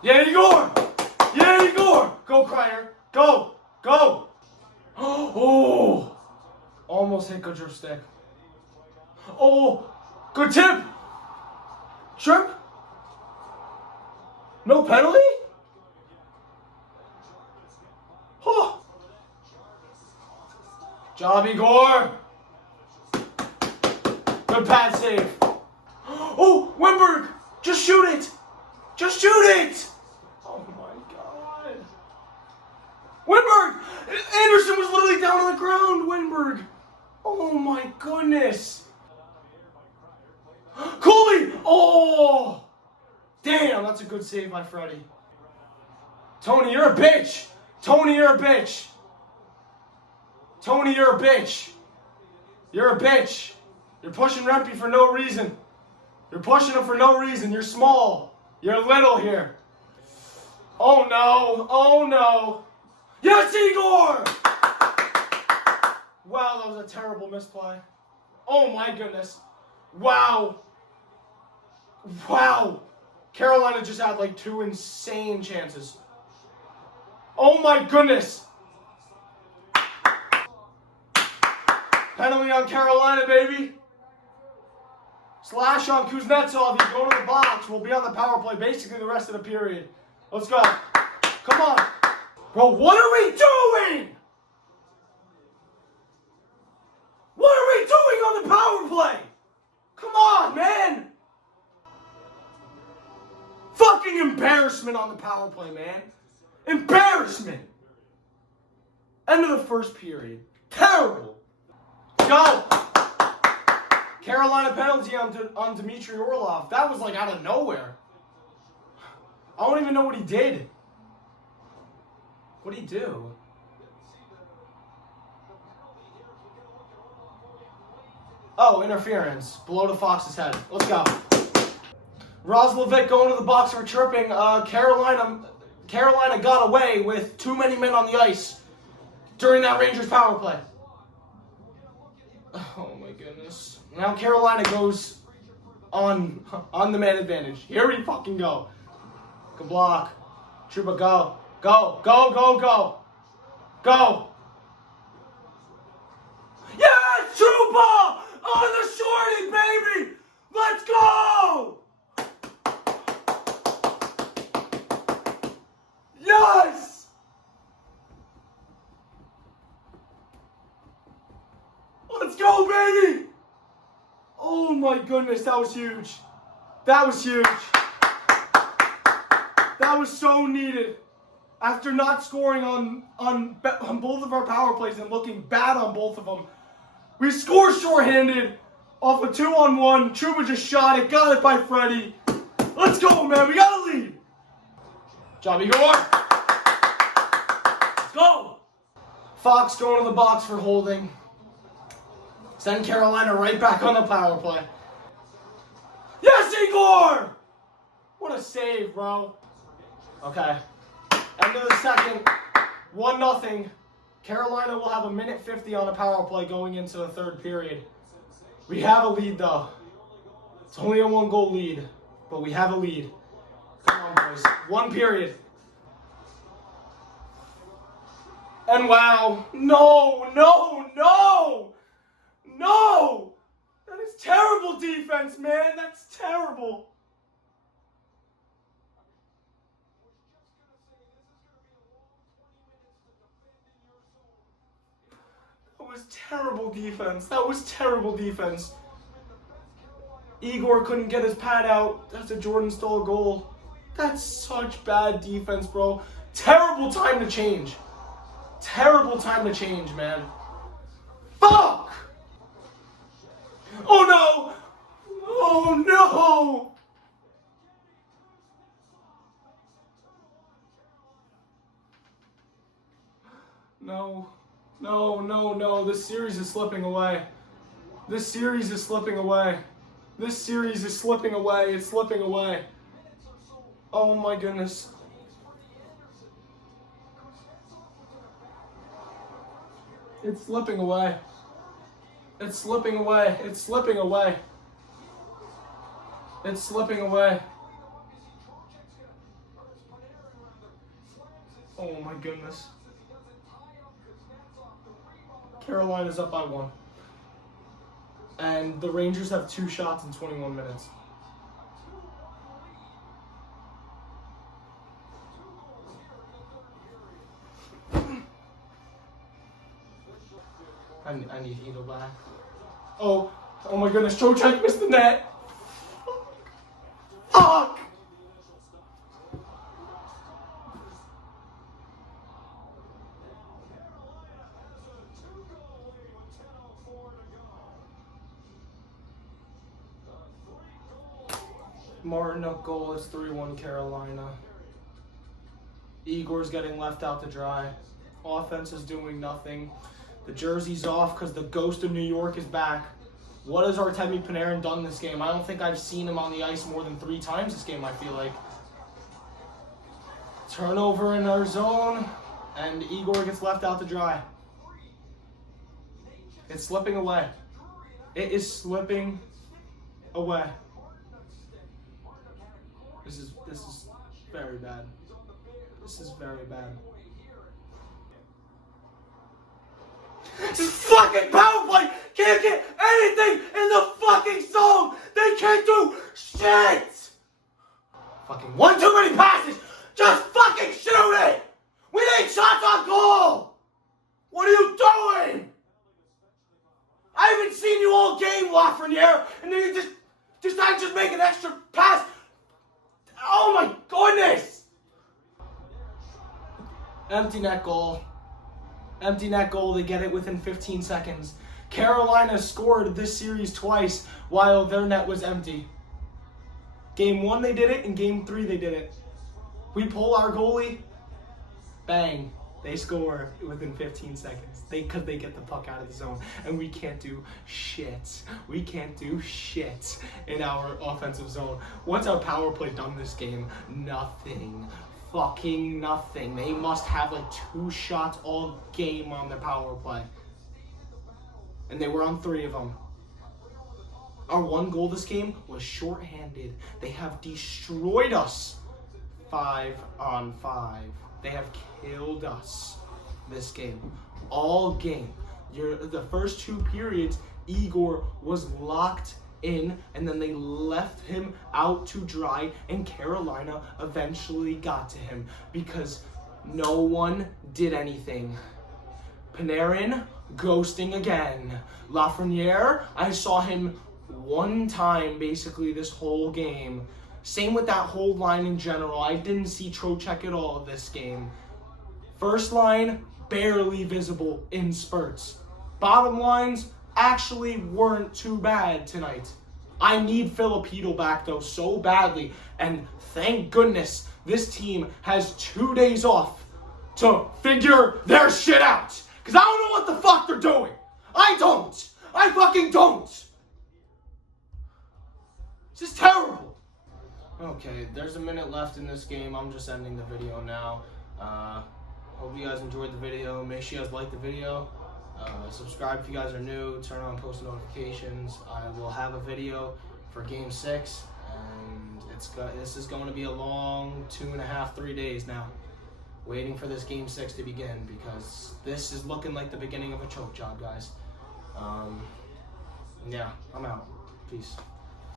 Yeah, Igor! Yeah, Igor! Go, Crier. Go! Go! Oh! Almost hit Goodrich stick. Oh! Good tip! Trip? No penalty? Oh! Job, Igor! Good pad save. Oh! Wimberg! Just shoot it! Just shoot it! Oh my god. Wimberg! Anderson was literally down on the ground, Wimberg! Oh my goodness! Cooley! Oh! Damn, that's a good save by Freddie. Tony, you're a bitch! Tony, you're a bitch! Tony, you're a bitch! You're a bitch! You're pushing Rempy for no reason. You're pushing him for no reason. You're small. You're little here. Oh no. Oh no. Yes, Igor! Wow, that was a terrible misplay. Oh my goodness. Wow. Wow. Carolina just had like 2 insane chances. Oh my goodness. Penalty on Carolina, baby. Slash on Kuznetsov. He's going to the box. We'll be on the power play basically the rest of the period. Let's go. Come on. Bro, what are we doing? What are we doing on the power play? Come on, man. Fucking embarrassment on the power play, man. Embarrassment. End of the first period. Terrible. Go. Carolina penalty on Dmitry Orlov. That was like out of nowhere. I don't even know what he did. What did he do? Oh, interference. Below the Fox's head. Let's go. Roslovic going to the box for chirping. Carolina got away with too many men on the ice during that Rangers power play. Oh my goodness. Now Carolina goes on the man advantage. Here we fucking go. Good block. Trouba, go. Go. Go, go, go. Go. Yes, Trouba! On the shorty, baby! Let's go! Yes! Let's go, baby! Oh my goodness, that was huge. That was huge. That was so needed. After not scoring on both of our power plays and looking bad on both of them, we score shorthanded off a 2-on-1. Trouba just shot it, got it by Freddie. Let's go, man. We got a lead. Job, Igor. Let's go. Fox going to the box for holding. Send Carolina right back on the power play. Yes, Igor! What a save, bro. Okay. End of the second. 1-0. Carolina will have 1:50 on the power play going into the third period. We have a lead, though. It's only a 1-goal lead, but we have a lead. Come on, boys. 1 period. And wow. No, no, no! No! That is terrible defense, man. That's terrible. That was terrible defense. That was terrible defense. Igor couldn't get his pad out. That's a Jordan stole goal. That's such bad defense, bro. Terrible time to change. Terrible time to change, man. Fuck! Oh no! Oh no! No. No, no, no. This series is slipping away. This series is slipping away. This series is slipping away. It's slipping away. Oh my goodness. It's slipping away. It's slipping away. It's slipping away. It's slipping away. Oh my goodness. Carolina's up by 1. And the Rangers have 2 shots in 21 minutes. I need Igor back. Oh my goodness, Shoutout missed the net. Fuck! Martin up goal. It's 3-1 Carolina. Igor's getting left out to dry. Offense is doing nothing. The jersey's off because the ghost of New York is back. What has Artemi Panarin done this game? I don't think I've seen him on the ice more than 3 times this game, I feel like. Turnover in our zone, and Igor gets left out to dry. It's slipping away. It is slipping away. This is very bad. This is very bad. This fucking power play can't get anything in the fucking zone. They can't do shit. Fucking one too many passes. Just fucking shoot it. We need shots on goal. What are you doing? I haven't seen you all game, Lafreniere, and then you just make an extra pass. Oh my goodness. Empty net goal. Empty net goal, they get it within 15 seconds. Carolina scored this series twice while their net was empty. Game 1 they did it, and Game 3 they did it. We pull our goalie, bang, they score within 15 seconds. Because they get the puck out of the zone, and we can't do shit. We can't do shit in our offensive zone. What's our power play done this game? Nothing. Fucking nothing. They must have like 2 shots all game on their power play. And they were on 3 of them. Our 1 goal this game was shorthanded. They have destroyed us 5-on-5. They have killed us this game. All game. The first 2 periods, Igor was locked in, and then they left him out to dry, and Carolina eventually got to him because no one did anything. Panarin ghosting again. Lafreniere, I saw him 1 time basically this whole game. Same with that whole line in general. I didn't see Trocheck at all this game. First line, barely visible in spurts. Bottom lines actually weren't too bad tonight. I need Filipino back though so badly, and thank goodness this team has 2 days off to figure their shit out. Because I don't know what the fuck they're doing. I don't. I fucking don't. This is terrible. Okay, there's a minute left in this game. I'm just ending the video now. Hope you guys enjoyed the video. Make sure you guys like the video. Subscribe if you guys are new. Turn on post notifications. I will have a video for Game 6, and this is going to be a long 2.5, 3 days now, waiting for this Game 6 to begin, because this is looking like the beginning of a choke job, guys. Yeah, I'm out. Peace.